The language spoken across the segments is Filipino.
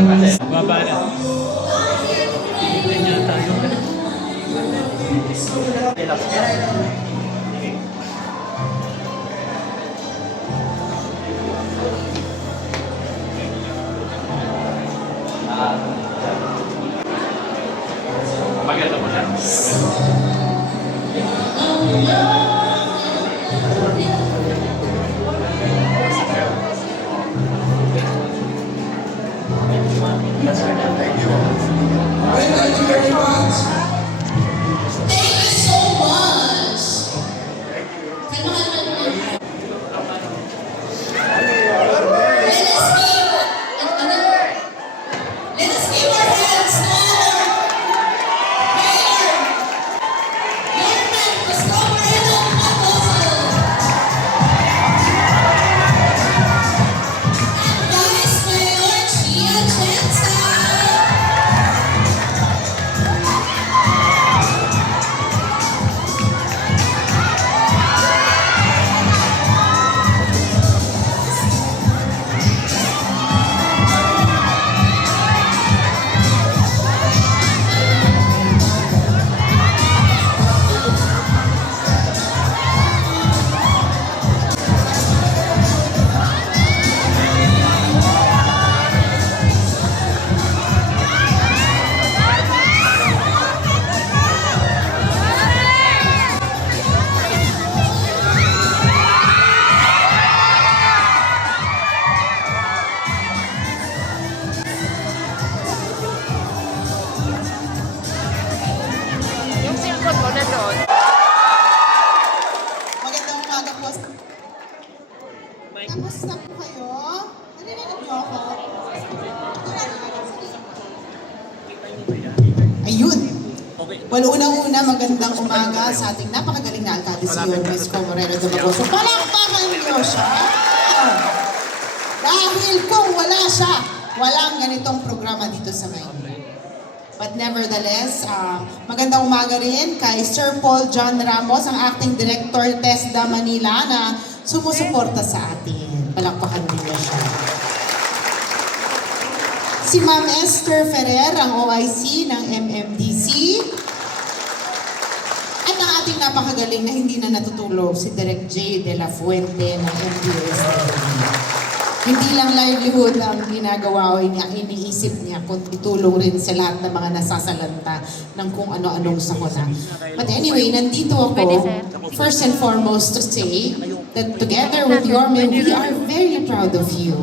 Baba na. Tingnan niya tayo. Maganda mo siya. Thank you. Thank you very much. Thank you so much. Let us give our hands to our Mayor Norman Pastor Matos and Vice Mayor Chia Chensa. Yung cellphone mo na doon. Magandang umaga po. Kamusta po kayo? Narinig niyo ako? Ayun. Well, unang-una, magandang umaga sa ating napakagaling na alkalde si Yormes Comorero de Bagoso. Palakpakan niyo siya! Dahil kung wala siya, walang ganitong programa dito sa Maynila. But nevertheless, magandang umaga rin kay Sir Paul John Ramos, ang Acting Director TESDA Manila na sumusuporta sa atin. Palakpakan niyo siya. Si Ma'am Esther Ferrer, ang OIC ng MMDC. At ang ating napakagaling na hindi na natutulog, si Direk J. De La Fuente ng MDS. Hindi lang livelihood ang ginagawa o iniisip niya, kundi tulong rin sa lahat ng mga nasasalanta ng kung ano-anong sakuna. But anyway, nandito ako, first and foremost to say that together with Yorme, we are very proud of you.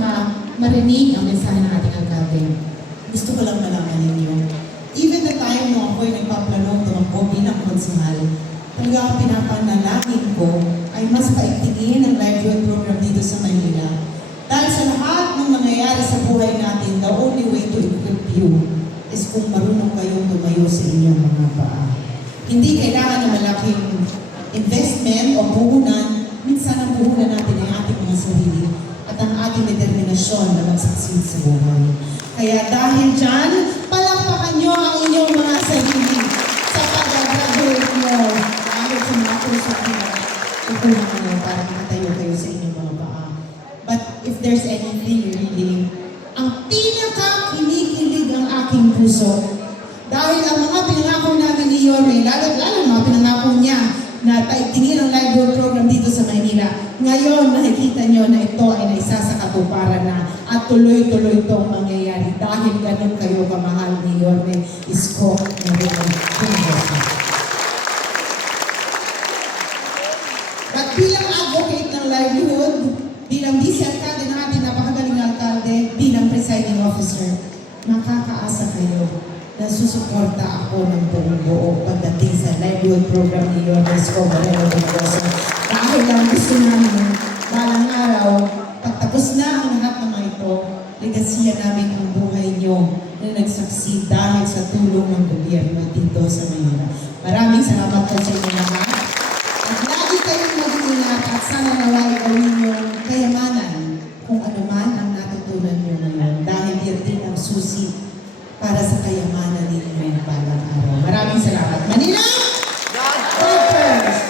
Na marinig ang mensahe ng ating alkalde. Gusto ko lang malaman ninyo. Even the time nung ako'y nagpaplanong tumakbo bilang konsehal, talaga ang pinapanalangin ko ay mas paigtingin ang livelihood program dito sa Manila. Dahil sa lahat ng nangyayari sa buhay natin, the only way to equip you is kung marunong kayong tumayo sa inyong mga paa. Hindi kailangan ng malaking investment o puhunan. Minsan ang puhunan natin ay ating mga sarili at ang ating determinasyon na magsucceed sa buhay. Kaya dahil dyan, palakpakan nyo ang inyong mga sarili sa pag-graduate nyo. Dahil sa mga kurso nyo, kukunan nyo para makatayo kayo sa inyong mga paa. But if there's anything really, ang pinaka-kinikilig ang aking puso, dahil ang mga pinangako namin ni Yorme, lalo mga pinangako niya na paigtingin ang livelihood program dito sa Maynila. Ngayon, nakikita nyo na ito ay naisa sa katuparan na at tuloy-tuloy itong mangyayari dahil ganun kayo kamahal ni Yorme Isko Moreno. At bilang advocate ng livelihood, bilang vice alkalde ng ating napakagaling na alkalde, bilang presiding officer, makakaasa kayo na susuporta ako ng buong buo pagdating sa livelihood program ni Yorme Isko Moreno de Bagoso. Dahil lang gusto namin, balang araw, pagtapos na ang lahat ng mga ito, legasiya namin ang buhay niyo na nagsucceed dahil sa tulong ng gobyerno dito sa Manila. Maraming salamat po sa inyo lahat. At lagi kayong mag-ingat at sana naway gawin yung kayamanan kung ano man ang natutunan niyo ngayon. Dahil yan din ang susi para sa kayamanan ninyo balang araw. Maraming salamat. Manila! God first!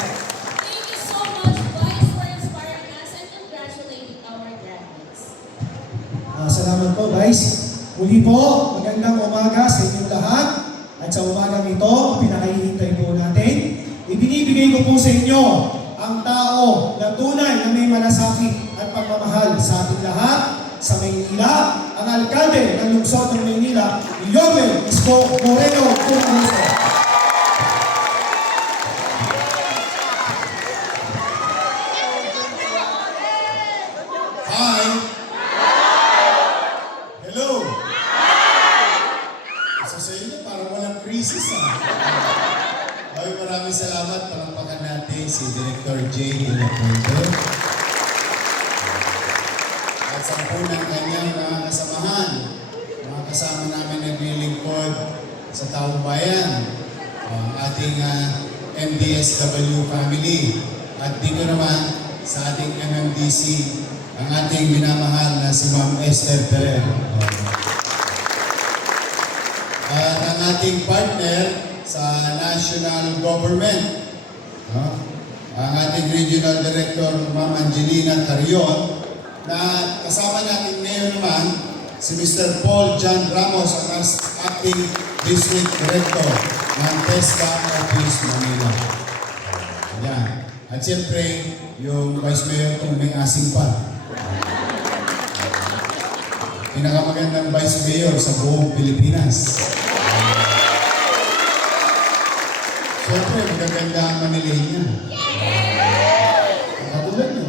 Thank you so much, Vice, for inspiring us and congratulating our graduates. Salamat po, Vice. Muli po, magandang umaga sa inyong lahat. At sa umagang ito, pinakahihintay po natin, ibinibigay ko po sa inyo ang tao na tunay na may malasakit at pagmamahal sa ating lahat sa Maynila, ang alkalde ng lungsod ng Maynila, Yomel Isko Moreno Cucurso. Hi! Hello! Isa sa inyo, parang walang crisis Ay, maraming salamat. Palampakan natin si Director J. De La Fuente. At sa po ng kanyang mga kasamahan, mga kasama namin naglilingkod sa taong bayan, ang ating MDSW family, at dito naman sa ating MMDC, ang ating minamahal na si Ma'am Esther Ferrer. At ang ating partner sa national government, ang ating regional director, Ma'am Angelina Carrion, na kasama natin ngayon naman si Mr. Paul John Ramos, ang acting district director ng TESDA Office Manila. Ayan. At siyempre, yung Vice Mayor kung may asing pa. Pinakamagandang Vice Mayor sa buong Pilipinas. Siyempre, magaganda ang Manilena. Katulad nyo.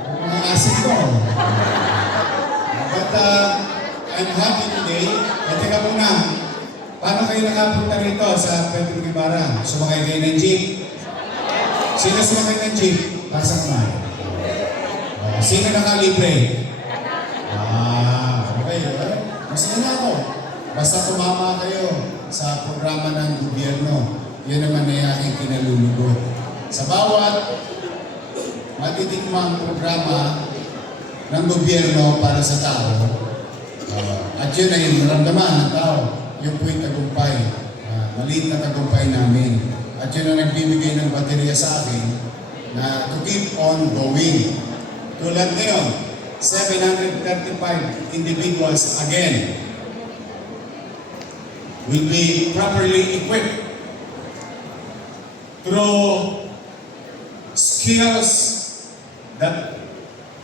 Mga asing ko. But I'm happy today. At teka muna, paano kayo nakapunta rito sa Pedro Guevara? Sumakay kayo ng jeep? Sino sumakay ng jeep? Pasang man. Sino nakalibre? Okay. Masaya na ako. Basta tumama kayo sa programa ng gobyerno. Yan naman ay aking kinalulugo. Sa bawat matitikmang programa ng gobyerno para sa tao, at yun ay naramdaman ng tao, yung po'y tagumpay. Maliit na tagumpay namin. At yun ang nagbibigay ng baterya sa akin na to keep on going. Tulad ngayon, 735 individuals again will be properly equipped through skills that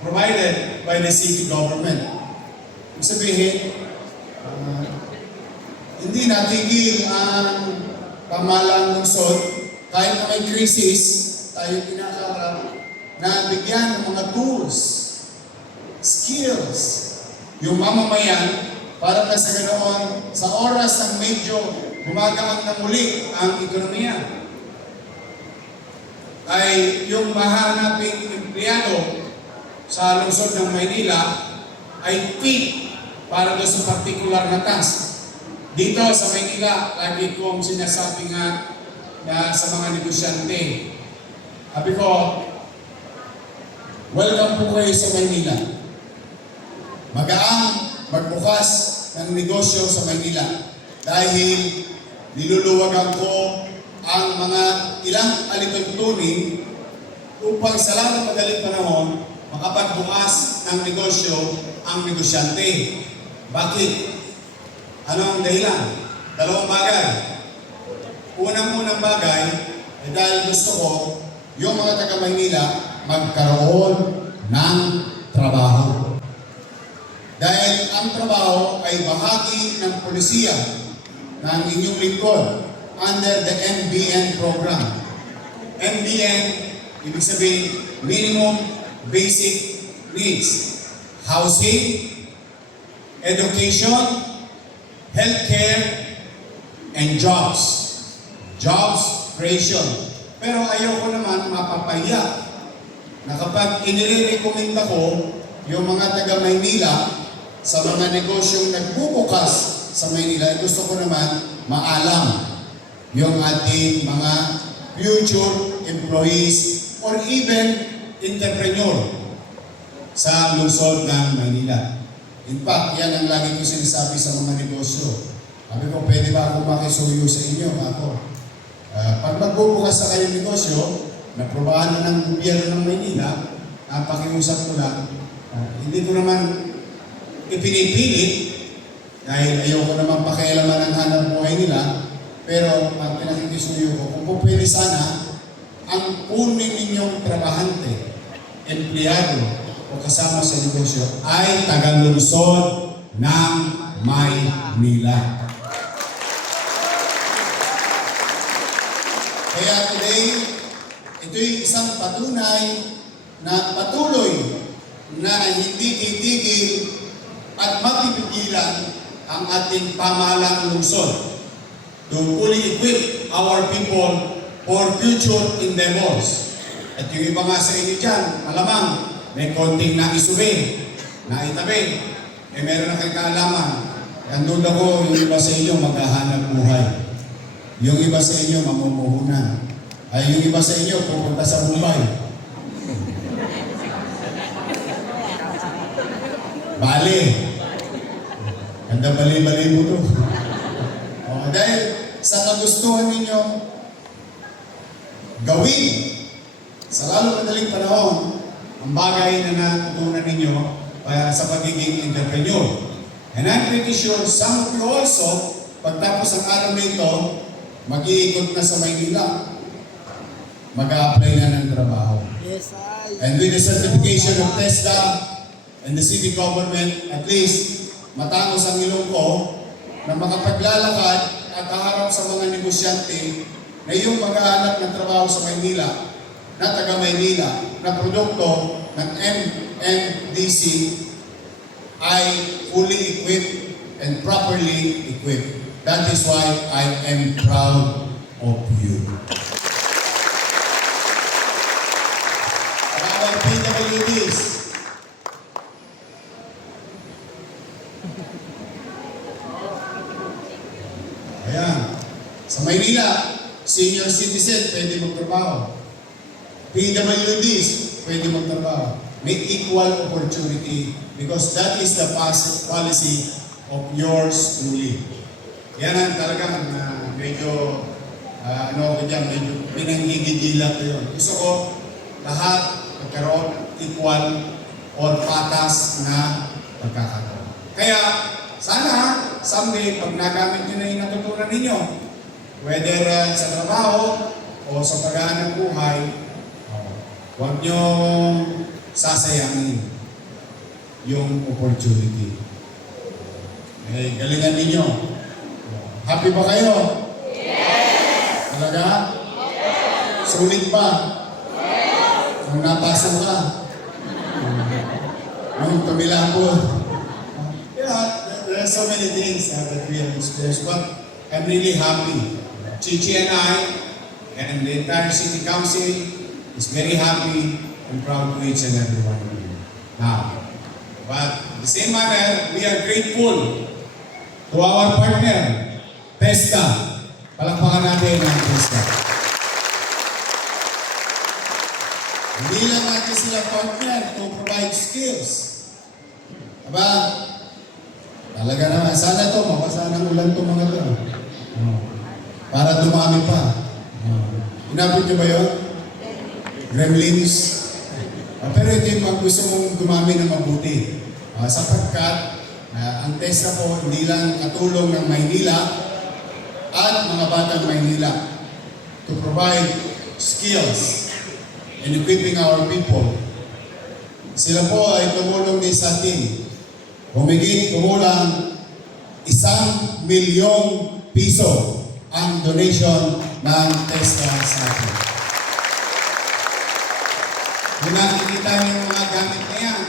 provided by the city government. Ibig sabihin, hindi natigil ang pamahalaan ng lungsod kahit na may krisis, tayo kinakaharap na bigyan ng mga tools, skills, yung mamamayan para na sa ganoon, sa oras ng medyo gumagaan na muli ang ekonomiya, ay yung mahanaping empleyado sa lungsod ng Maynila ay fit para sa particular na task. Dito sa Maynila, lagi kong sinasabi nga na sa mga negosyante, sabi ko, welcome po kayo sa Maynila. Magaang magbukas ng negosyo sa Maynila dahil niluluwagan ko ang mga ilang alituntunin upang sa lalong madaling panahon makapagbukas ng negosyo ang negosyante. Bakit? Ano ang dahilan? Dalawang bagay. Unang bagay ay dahil gusto ko yung mga taga-Maynila magkaroon ng trabaho. Dahil ang trabaho ay bahagi ng polisiya ng inyong lingkod under the NBN program. NBN, ibig sabihin, Minimum Basic Needs. Housing, education, healthcare, and jobs. Jobs creation. Pero ayoko naman mapapahiya na kapag inire-recommenda ko yung mga taga-Maynila sa mga negosyong nagbubukas sa Maynila, gusto ko naman maalam yung ating mga future employees or even entrepreneur sa lungsod ng Maynila. In fact, yan ang lagi ko sinasabi sa mga negosyo. Sabi ko, pwede ba ako makisuyo sa inyo? Ako. Pag magbubukas sa kayong negosyo, naprobahan na ng gobyerno ng Maynila, pakiusap ko lang, hindi ko naman ipinipilit dahil ayoko naman pakialaman ang hanap buhay nila, pero ang pinakikisuyo ko, kung po pwede sana, ang kunin ninyong trabahante, empleyado o kasama sa negosyo ay taga-lungsod ng Maynila. Kaya today, ito'y isang patunay na patuloy na hindi titigil at mapipigilan ang ating pamahalang lungsod to fully equip our people for future endeavors. At yung iba nga sa inyo dyan, malamang may konting naisubi, naitabi, meron na kayong kaalaman. Andun ako, yung iba sa inyo maghahanap buhay. Yung iba sa inyo mamumuhunan. Ay yung iba sa inyo pupunta sa Mumbai. Bali. Ganda bali-bali mo to. Dahil sa kagustuhan ninyo, gawin sa lalo madaling panahon ang bagay na natutunan ninyo sa pagiging entrepreneur. And I'm pretty sure some of you also, pagtapos ang araw na ito, mag-iikot na sa Maynila. Mag-a-apply na ng trabaho. And with the certification of TESDA and the city government, at least, matangos ang ilong ko na makapaglalakad at haharap sa mga negosyante na yung maghahanap ng trabaho sa Maynila, na taga Maynila, na produkto ng MMDC ay fully equipped and properly equipped. That is why I am proud of you. Our PWDs, ayan, sa Maynila, senior citizen pwede magtrabaho. PWDs pwede magtrabaho. May equal opportunity because that is the policy of yours truly. Yan ang talagang medyo, medyo pinanggigigilap ko yun. Gusto ko lahat magkaroon equal or patas na pagkakataon. Kaya, sana someday, pag nagamit nyo na yung natutunan ninyo, whether sa trabaho o sa paghahanap buhay, huwag nyo sasayangin yung opportunity. Eh, galingan ninyo. Happy ba kayo? Yes! Talaga? Yes! Sulit ba? Yes! Nung napasok ka? Nung tumila ko? Yeah, there are so many things that we have experienced, but I'm really happy. Chichi and I, and the entire city council is very happy and proud to each and every one of you. Now, but in the same manner, we are grateful to our partner, TESDA. Palakpakan natin ang TESDA. Hindi lang natin sila partner to provide skills. Aba, talaga naman. Sana to, mabasa ng ulan to mga to. Para dumami pa. Inabot niyo ba yun? Gremlins. Pero ito yung gusto mong dumami na mabuti. Sapagkat ang TESDA po hindi lang katulong ng Maynila at mga batang Maynila to provide skills in equipping our people. Sila po ay tumulong din sa atin. Kumulang 1 milyong piso ang donation ng TESDA sa atin. Kung nakikita niyo yung mga gamit na yan,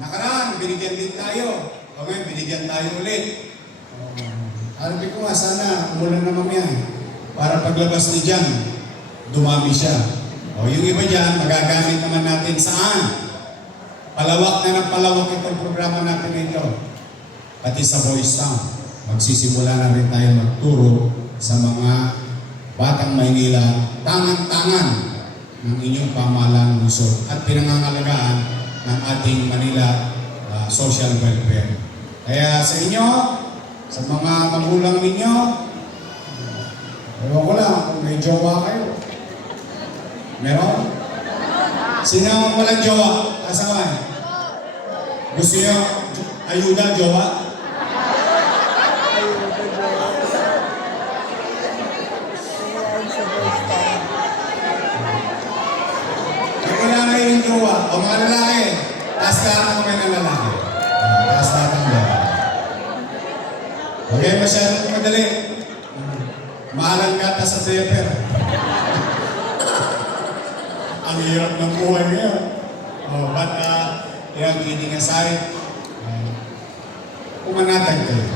nakaraan, binigyan din tayo. O ngayon, binigyan tayo ulit. Arabi ko nga, sana umulan naman yan. Para paglabas ni Jan, dumami siya. O yung iba dyan, magagamit naman natin saan? Palawak na ng palawak itong programa natin ito. Pati sa Boys Town, magsisimula na rin tayo magturo sa mga batang Maynila, tangan-tangan ng inyong pamahalang lungsod at pinangangalagaan ng ating Manila social welfare. Kaya sa inyo, sa mga magulang ninyo, ewan ko lang kung may jowa kayo. Meron? Sino ang walang jowa? Asaman? Gusto nyo? Ayuda, jowa? Kung wala kayo yung jowa, o mga lalaki, taas ka ang mga ng lalaki. Taas lahat ang jowa. Okay, masyadong madali. Mahalan ka ta sa theater. Ang hirap ng buhay ngayon. Oh, but, yung kidding aside, pumanatag kayo.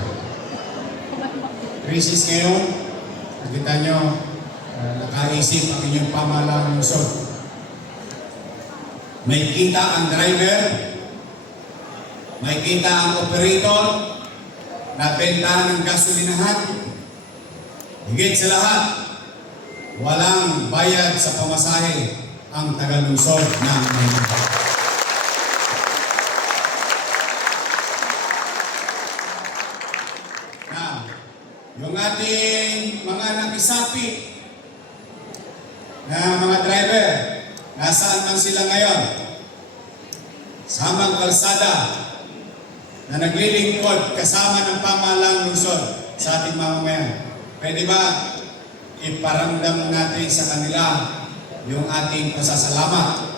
Crisis ngayon, nakita nyo, nakaisip ang inyong pamahalang lungsod. May kita ang driver, may kita ang operator, na bentahan ng gasolinahan. Higit sa lahat, walang bayad sa pamasahe ang taga-lungsod ng Maynila. Na, yung ating mga nakisapi na mga driver, nasaan man sila ngayon? Samang kalsada na naglilingkod kasama ng pamahalang lungsod sa ating mamamayan. Pwede ba iparamdam natin sa kanila yung ating pasasalamat?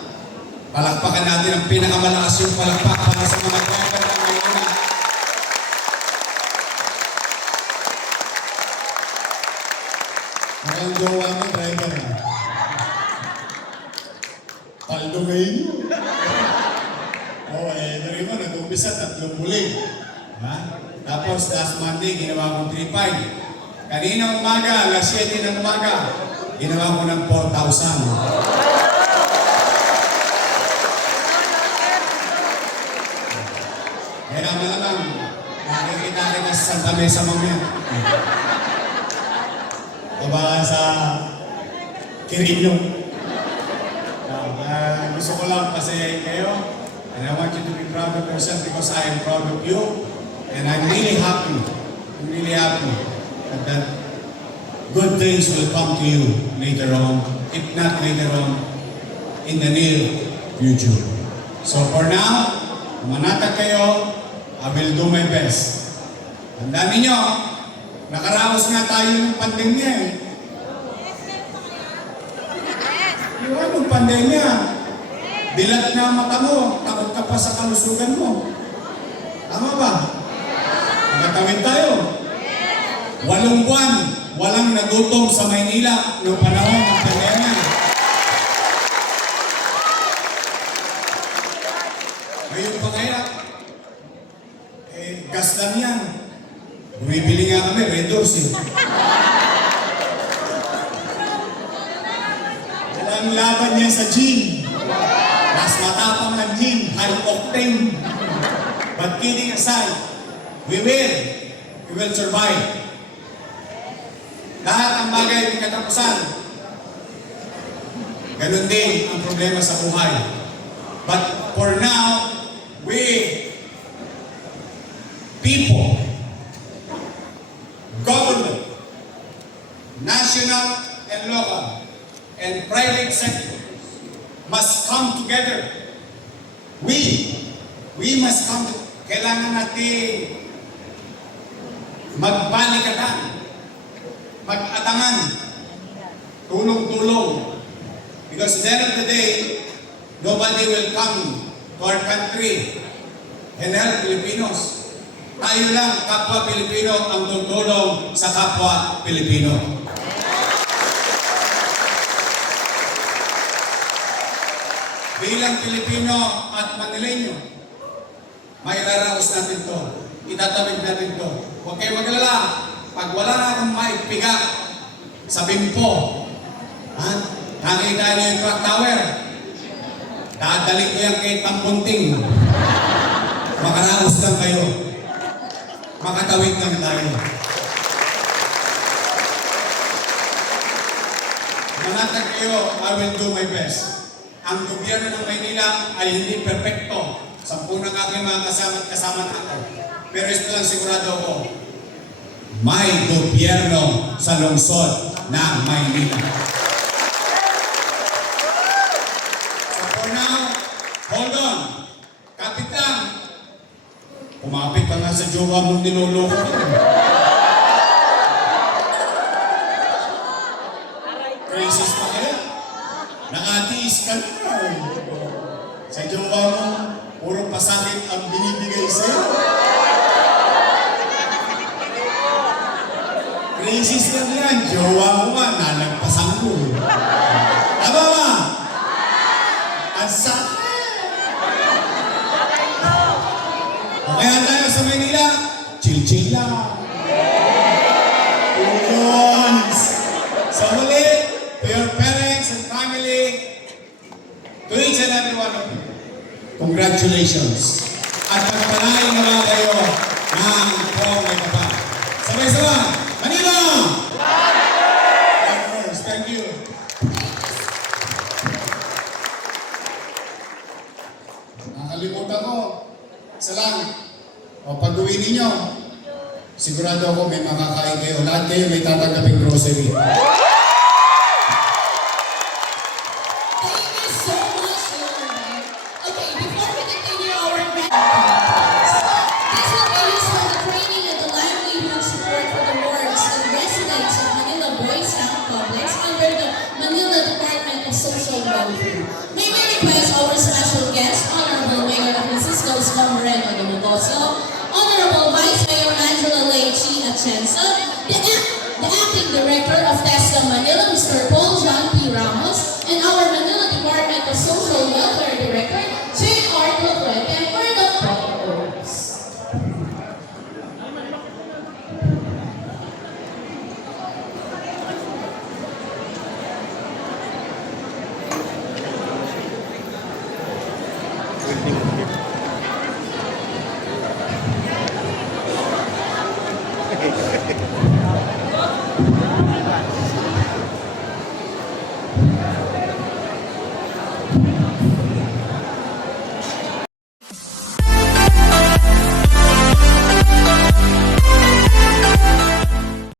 Palakpakan natin ang pinakamalakas yung palakpak para sa mga driver ng Maynila. Ang jowa mo, driver na. Paldo ngayon yun. Dari mo, nag-umpisa 3 bulig. Tapos last Monday, ginawa kong 3.5. Kanina umaga, alas 7 ng umaga, ginawa ko ng 4,000. Kaya naman naman, nakikita kita sa Santa Mesa mamaya. Diba sa Quirino. Gusto ko lang kasi kayo, and I want you to be proud of yourself because I am proud of you. And I'm really happy. I'm really happy that good things will come to you later on, if not later on, in the near future. So for now, manatag kayo, I will do my best. Tandaan ninyo, nakaraos nga tayo ng pandemya eh. Yung anong pandemya? Dilat na ang mata mo, takot ka pa sa kalusugan mo. Tama ba? Nakatawid tayo. 8 buwan, walang nagutom sa Maynila noong panahon ng pandemya. Ngayon pa kaya, gas lang yan. Bumibili nga kami, Red Doors eh. Walang laban niya sa gin. Mas matapang ng gin, high octane. But kidding aside, we will survive. Lahat ng bagay may katapusan. Ganun din ang problema sa buhay. But for now, we, people, government, national and local, and private sector must come together. We must come together. Kailangan natin magbalikatan, mag-atangan, tulong-tulong. Because at the end of the day, nobody will come to our country and help Filipinos. Tayo lang, kapwa Pilipino, ang tutulong sa kapwa Pilipino. Bilang Pilipino at Manileño, may raraos natin to. Itatawid natin to. Huwag kayo maglala. Pag wala na akong maipiga sa bimpo, nakita niyo yung clock tower, dadalik ko yan kay Tambunting. Makaraos lang kayo. Makatawid lang tayo. Manatag kayo, I will do my best. Ang gobyerno ng Maynila ay hindi perfecto. 10 ng aking mga kasama na ako. Pero ito lang sigurado ako, may gobyerno sa lungsod ng Maynila. So for now, hold on. Kapit lang. Kumapit ka nga sa jowa mong niloloko ko. Crisis pa kaya? Nakatiis ka na. Sa jowa mo, puro pasakit ang binibigay sa'yo. Crisis lang yan. Jowa mo nga, nalagpasan mo. Tama ba? Ang sakit. Kaya tayo sa Manila, chill-chill lang. Tulos. So muli, to your parents and family, to each and every one of you, congratulations. At pagpalain naman kayo ng buong may kapal. Sabay-sabay, Manila! First, thank you. Nakalimutan ko. Isa lang. O pag-uwi ninyo, sigurado ako may makakain kayo. Lahat kayo may tatanggaping grocery. Thank you so much, Lord. Okay, before we continue our practice, this will be used for the training and the livelihood support for the wards and residents of Manila Boys Town Complex under the Manila Department of Social Welfare. May we request our special guest, Honorable Mayor of Francisco Moreno de Negosio, Honorable Vice Mayor Angela Leite Atienza, the Acting Director of TESDA Manila, Mr. Paul John P. Ramos, and our Manila Department of Social Welfare Director, J.R. Lopete, for the protocols. Hehehehe